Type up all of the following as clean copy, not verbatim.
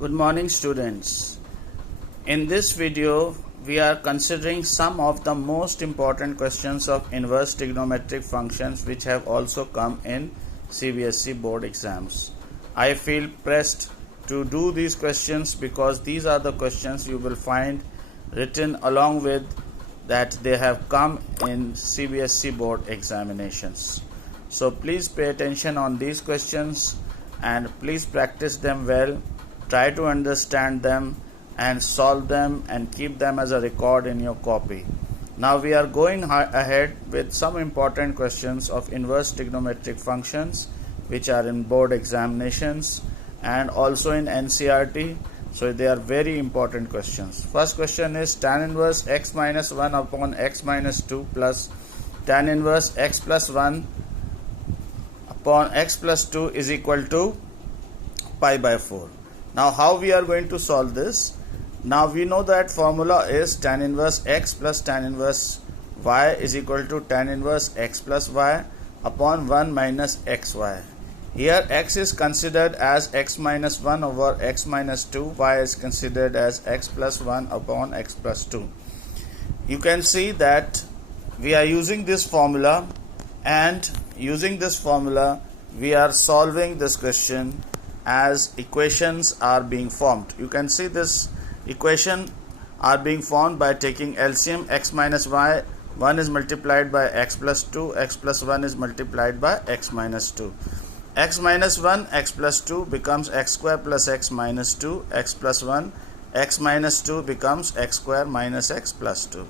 Good morning, students. In this video, we are considering some of the most important questions of inverse trigonometric functions which have also come in CBSE board exams. I feel pressed to do these questions because these are the questions you will find written along with that they have come in CBSE board examinations. So please pay attention on these questions and please practice them well. Try to understand them and solve them and keep them as a record in your copy. Now we are going ahead with some important questions of inverse trigonometric functions which are in board examinations and also in NCERT. So they are very important questions. First question is tan inverse x minus 1 upon x minus 2 plus tan inverse x plus 1 upon x plus 2 is equal to pi by 4. Now how we are going to solve this? Now we know that formula is tan inverse x plus tan inverse y is equal to tan inverse x plus y upon 1 minus xy. Here x is considered as x minus 1 over x minus 2, y is considered as x plus 1 upon x plus 2. You can see that we are using this formula, and using this formula we are solving this question as equations are being formed. You can see this equation are being formed by taking LCM. X minus y, 1 is multiplied by x plus 2, x plus 1 is multiplied by x minus 2. X minus 1, x plus 2 becomes x square plus x minus 2, x plus 1, x minus 2 becomes x square minus x plus 2.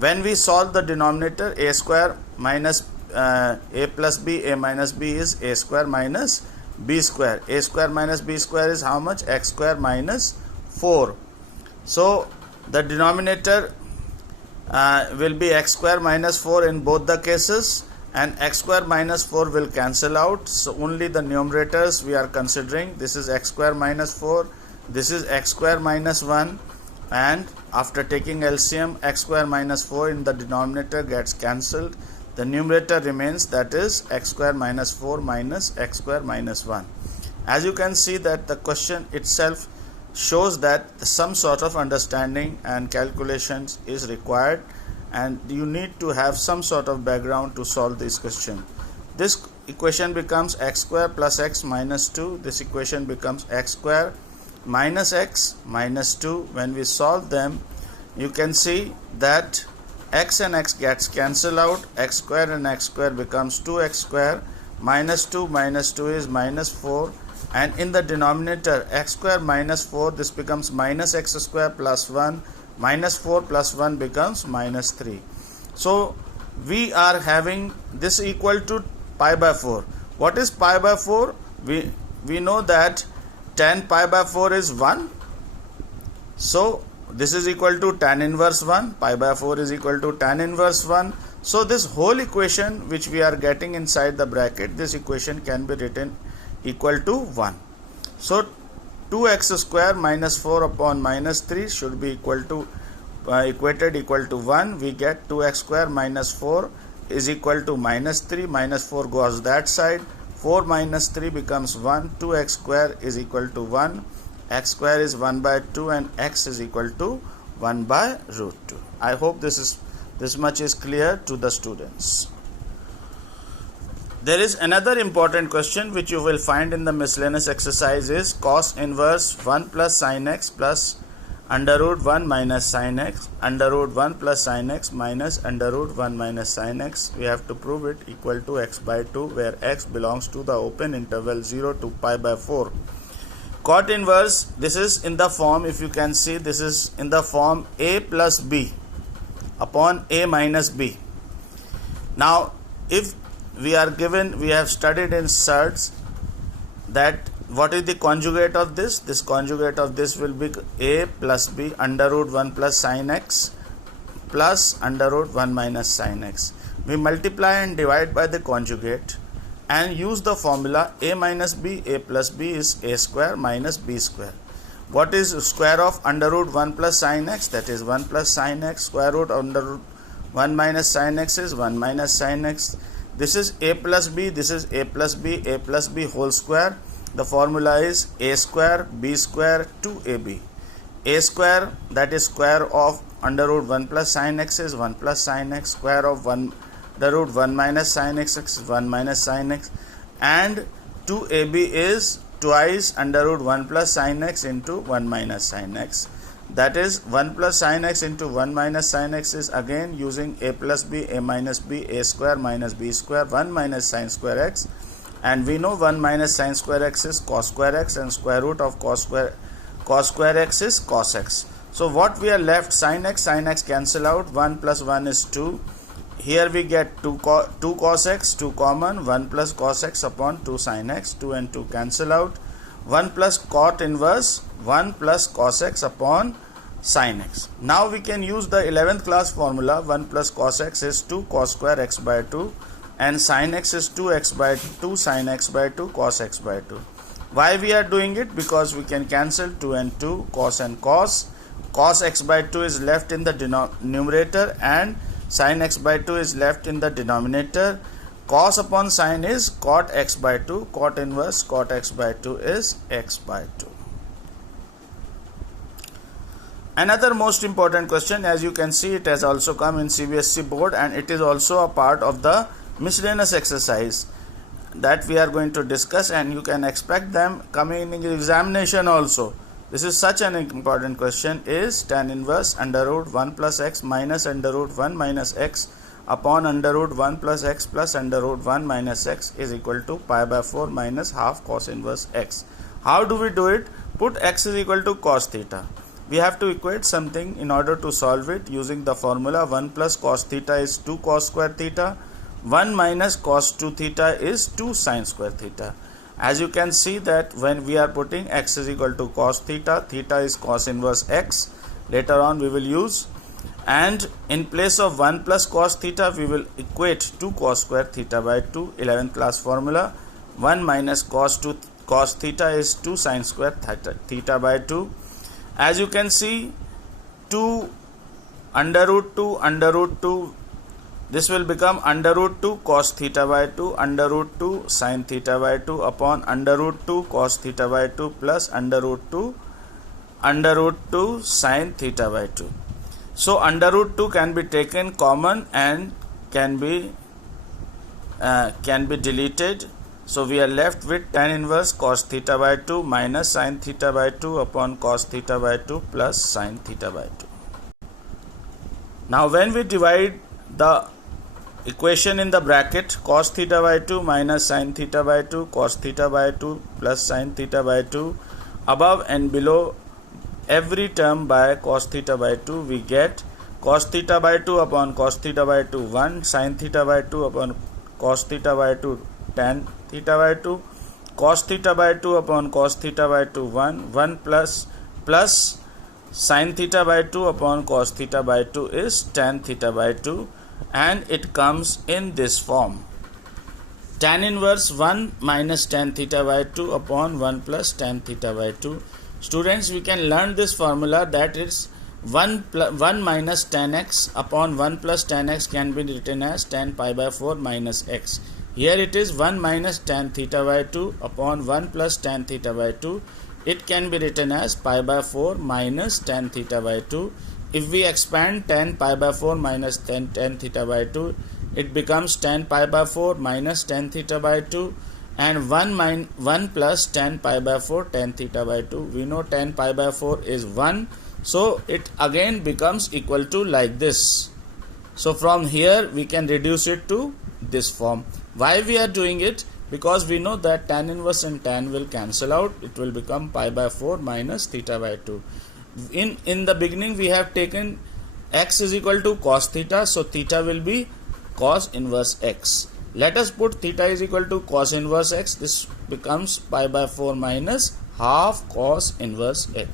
When we solve the denominator, a square minus a plus b, a minus b is a square minus b square. A square minus b square is how much? X square minus 4. So the denominator will be x square minus 4 in both the cases, and x square minus 4 will cancel out. So only the numerators we are considering. This is x square minus 4, this is x square minus 1, and after taking LCM, x square minus 4 in the denominator gets cancelled. The numerator remains, that is x square minus 4 minus x square minus 1. As you can see that the question itself shows that some sort of understanding and calculations is required, and you need to have some sort of background to solve this question. This equation becomes x square plus x minus 2. This equation becomes x square minus x minus 2. When we solve them, you can see that x and x gets cancelled out. X square and x square becomes 2x square. Minus 2 is minus 4, and in the denominator x square minus 4, this becomes minus x square plus 1. Minus 4 plus 1 becomes minus 3. So we are having this equal to pi by 4. What is pi by 4? We know that tan pi by 4 is 1. So this is equal to tan inverse 1. Pi by 4 is equal to tan inverse 1. So this whole equation which we are getting inside the bracket, this equation can be written equal to 1. So 2x square minus 4 upon minus 3 should be equal to equated equal to 1. We get 2x square minus 4 is equal to minus 3. Minus 4 goes that side. 4 minus 3 becomes 1. 2x square is equal to 1. X square is 1 by 2 and x is equal to 1 by root 2. I hope this much is clear to the students. There is another important question which you will find in the miscellaneous exercise is cos inverse 1 plus sin x plus under root 1 minus sin x, under root 1 plus sin x minus under root 1 minus sin x. We have to prove it equal to x by 2, where x belongs to the open interval 0 to pi by 4. Cot inverse, this is in the form, if you can see, this is in the form a plus b upon a minus b. Now if we are given, we have studied in surds that what is the conjugate of this? This conjugate of this will be a plus b under root 1 plus sin x plus under root 1 minus sin x. We multiply and divide by the conjugate and use the formula a minus b, a plus b is a square minus b square. What is square of under root 1 plus sin x? That is 1 plus sin x. Square root under root 1 minus sin x is 1 minus sin x. This is a plus b, this is a plus b whole square. the formula is a square b square 2ab. A square, that is square of under root 1 plus sin x, is 1 plus sin x. Square of 1 the root 1 minus sin x is 1 minus sin x, and 2ab is twice under root 1 plus sin x into 1 minus sin x. That is 1 plus sin x into 1 minus sin x is again using a plus b, a minus b, a square minus b square, 1 minus sin square x, and we know 1 minus sin square x is cos square x, and square root of cos square x is cos x. So what we are left, sin x cancel out, 1 plus 1 is 2. Here we get 2 cos x, 2 common, 1 plus cos x upon 2 sin x, 2 and 2 cancel out, 1 plus cot inverse 1 plus cos x upon sin x. Now we can use the 11th class formula. 1 plus cos x is 2 cos square x by 2, and sin x is 2x by 2 sin x by 2 cos x by 2. Why we are doing it? Because we can cancel 2 and 2, cos and cos. Cos x by 2 is left in the numerator, and sin x by 2 is left in the denominator. Cos upon sin is cot x by 2. Cot inverse cot x by 2 is x by 2. Another most important question, as you can see, it has also come in CBSE board, and it is also a part of the miscellaneous exercise that we are going to discuss, and you can expect them coming in examination also. This is such an important question, is tan inverse under root 1 plus x minus under root 1 minus x upon under root 1 plus x plus under root 1 minus x is equal to pi by 4 minus half cos inverse x. How do we do it? Put x is equal to cos theta. We have to equate something in order to solve it using the formula 1 plus cos theta is 2 cos square theta, 1 minus cos 2 theta is 2 sin square theta. As you can see that when we are putting x is equal to cos theta, theta is cos inverse x, later on we will use, and in place of 1 plus cos theta we will equate 2 cos square theta by 2, 11th class formula. 1 minus cos theta is 2 sin square theta by 2. As you can see, 2 under root 2, this will become under root 2 cos theta by 2 under root 2 sin theta by 2 upon under root 2 cos theta by 2 plus under root 2 sin theta by 2. So under root 2 can be taken common and can be deleted. So we are left with tan inverse cos theta by 2 minus sin theta by 2 upon cos theta by 2 plus sin theta by 2. Now when we divide the equation in the bracket, cos theta by 2 minus sin theta by 2 cos theta by 2 plus sin theta by 2, above and below every term by cos theta by 2, we get cos theta by 2 upon cos theta by 2 1, sin theta by 2 upon cos theta by 2 tan theta by 2, cos theta by 2 upon cos theta by 2 1 plus sin theta by 2 upon cos theta by 2 is tan theta by 2, and it comes in this form: tan inverse 1 minus tan theta by 2 upon 1 plus tan theta by 2. Students, we can learn this formula, that is 1 minus tan x upon 1 plus tan x can be written as tan pi by 4 minus x. Here it is 1 minus tan theta by 2 upon 1 plus tan theta by 2. It can be written as pi by 4 minus tan theta by 2. If we expand tan pi by 4 minus tan theta by 2, it becomes tan pi by 4 minus tan theta by 2, and 1 plus tan pi by 4 tan theta by 2. We know tan pi by 4 is 1, so it again becomes equal to like this. So from here we can reduce it to this form. Why we are doing it? Because we know that tan inverse and tan will cancel out. It will become pi by 4 minus theta by 2. In the beginning we have taken x is equal to cos theta, so theta will be cos inverse x. Let us put theta is equal to cos inverse x. This becomes pi by 4 minus half cos inverse x.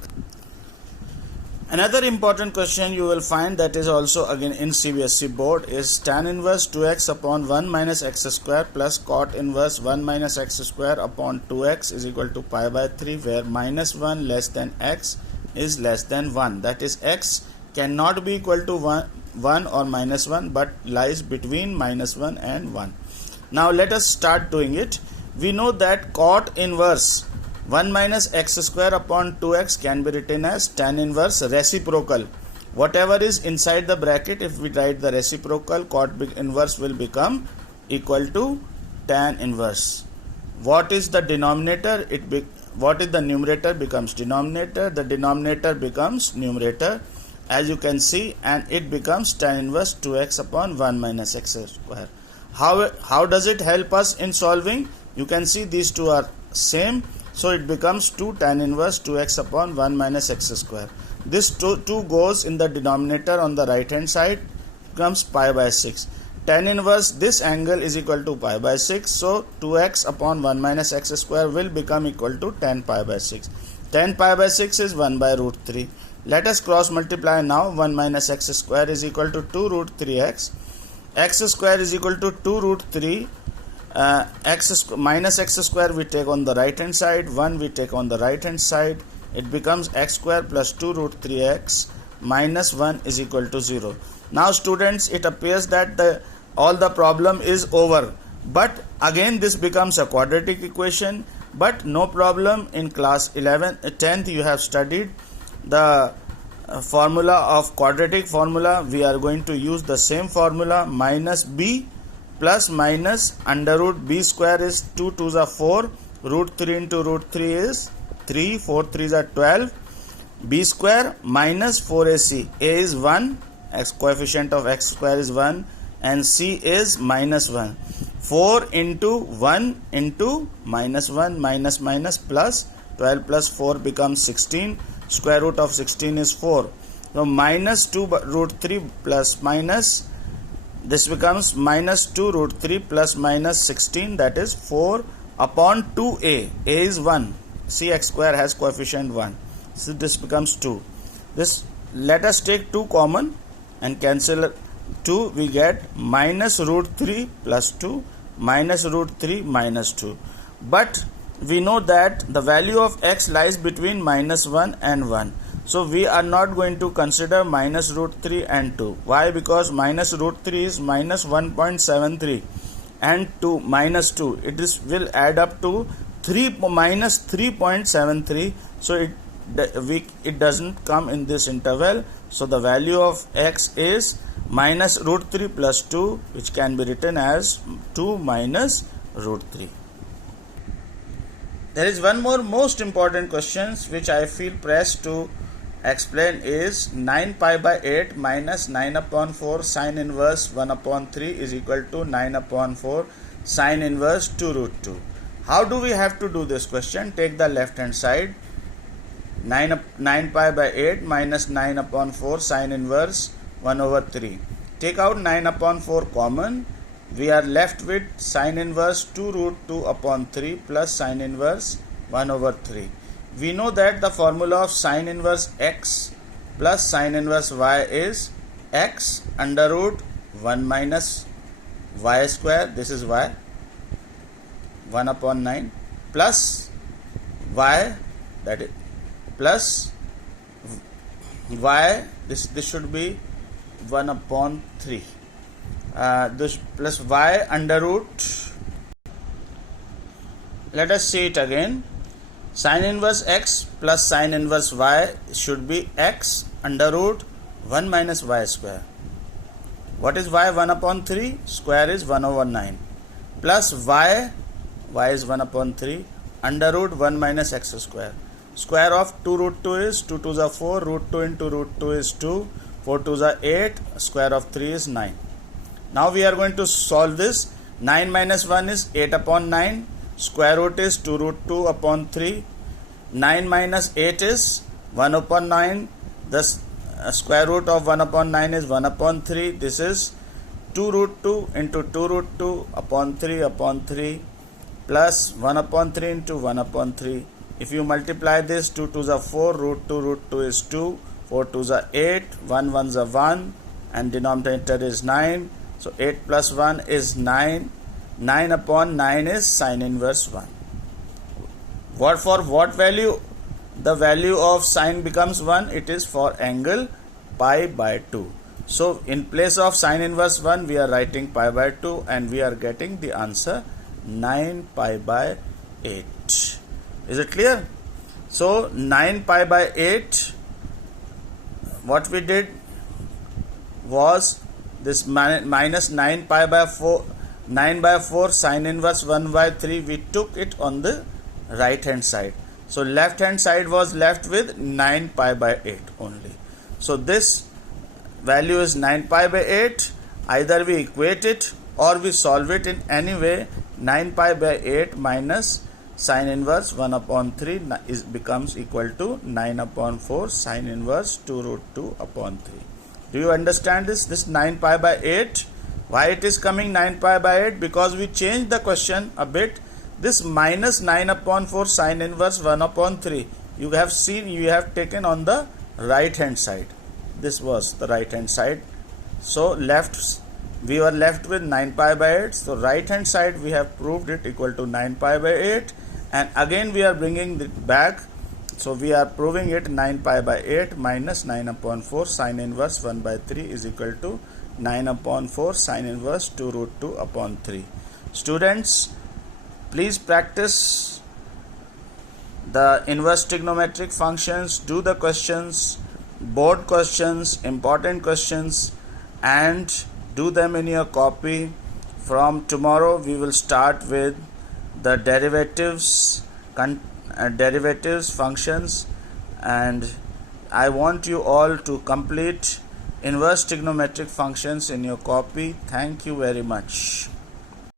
Another important question you will find, that is also again in CBSE board, is tan inverse 2x upon 1 minus x square plus cot inverse 1 minus x square upon 2x is equal to pi by 3, where minus 1 less than x is less than 1. That is, x cannot be equal to 1 or minus 1 but lies between minus 1 and 1. Now let us start doing it. We know that cot inverse 1 minus x square upon 2x can be written as tan inverse reciprocal. Whatever is inside the bracket, if we write the reciprocal, cot inverse will become equal to tan inverse. What is the denominator? What is the numerator becomes denominator. The denominator becomes numerator, as you can see, and it becomes tan inverse 2x upon 1 minus x square. How does it help us in solving? You can see these two are same, so it becomes 2 tan inverse 2x upon 1 minus x square. This 2 goes in the denominator on the right hand side, becomes pi by 6. Tan inverse this angle is equal to pi by 6, so 2x upon 1 minus x square will become equal to tan pi by 6. Tan pi by 6 is 1 by root 3. Let us cross multiply now. 1 minus x square is equal to 2 root 3x. X square is equal to 2 root 3. Minus x square we take on the right hand side, 1 we take on the right hand side. It becomes x square plus 2 root 3x minus 1 is equal to 0. Now students, it appears that all the problem is over, but again this becomes a quadratic equation. But no problem, in class 10th you have studied the formula of quadratic formula. We are going to use the same formula, minus b plus minus under root b square is 2 2s are 4, root 3 into root 3 is 3, 4 3s are 12, b square minus 4ac. A is 1, x coefficient of x square is 1, and c is minus 1. 4 into 1 into minus 1 minus minus plus 12 plus 4 becomes 16. Square root of 16 is 4. So minus 2 root 3 plus minus, this becomes minus 2 root 3 plus minus 16, that is 4 upon 2a. A is 1. See, x square has coefficient 1. So this becomes 2. This, let us take 2 common and cancel 2. We get minus root 3 plus 2 minus root 3 minus 2. But we know that the value of x lies between minus 1 and 1. So we are not going to consider minus root 3 and 2. Why? Because minus root 3 is minus 1.73 and 2 minus 2. Will add up to 3 minus 3.73. So it doesn't come in this interval. So the value of x is minus root 3 plus 2, which can be written as 2 minus root 3. There is one more most important question which I feel pressed to explain is 9 pi by 8 minus 9 upon 4 sine inverse 1 upon 3 is equal to 9 upon 4 sine inverse 2 root 2. How do we have to do this question? Take the left hand side. 9 pi by 8 minus 9 upon 4 sine inverse 1 over 3. Take out 9 upon 4 common. We are left with sine inverse 2 root 2 upon 3 plus sine inverse 1 over 3. We know that the formula of sine inverse x plus sine inverse y is x under root 1 minus y square, this is y, 1 upon 9, plus y, that is plus y, this should be 1 upon 3. This plus y under root, let us see it again. Sine inverse x plus sine inverse y should be x under root 1 minus y square. What is y? 1 upon 3, square is 1 over 9, plus y is 1 upon 3 under root 1 minus x square. Square of 2 root 2 is 2 2s are 4, root 2 into root 2 is 2, 4 2s are 8, square of 3 is 9. Now we are going to solve this. 9 minus 1 is 8 upon 9, square root is 2 root 2 upon 3, 9 minus 8 is 1 upon 9, the square root of 1 upon 9 is 1 upon 3, this is 2 root 2 into 2 root 2 upon 3 plus 1 upon 3 into 1 upon 3. If you multiply this, 2 2s are 4, root 2 is 2, 4 2s are 8, 1 1s are 1, and denominator is 9. So 8 plus 1 is 9. 9 upon 9 is sine inverse 1. What for what value? The value of sine becomes 1. It is for angle pi by 2. So in place of sine inverse 1, we are writing pi by 2 and we are getting the answer 9 pi by 8. Is it clear? So 9 pi by 8, what we did was this minus 9 pi by 4, 9 by 4 sine inverse 1 by 3, we took it on the right hand side. So left hand side was left with 9 pi by 8 only. So this value is 9 pi by 8. Either we equate it or we solve it in any way. 9 pi by 8 minus sine inverse 1 upon 3 becomes equal to 9 upon 4 sine inverse 2 root 2 upon 3. Do you understand this? This 9 pi by 8. Why it is coming 9 pi by 8? Because we changed the question a bit. This minus 9 upon 4 sine inverse 1 upon 3. You have seen, you have taken on the right hand side. This was the right hand side. So we were left with 9 pi by 8. So right hand side we have proved it equal to 9 pi by 8. And again we are bringing it back. So we are proving it 9 pi by 8 minus 9 upon 4 sine inverse 1 by 3 is equal to 9 upon 4 sine inverse 2 root 2 upon 3. Students, please practice the inverse trigonometric functions, do the questions, board questions, important questions, and do them in your copy. From tomorrow we will start with the derivatives, functions, and I want you all to complete inverse trigonometric functions in your copy. Thank you very much.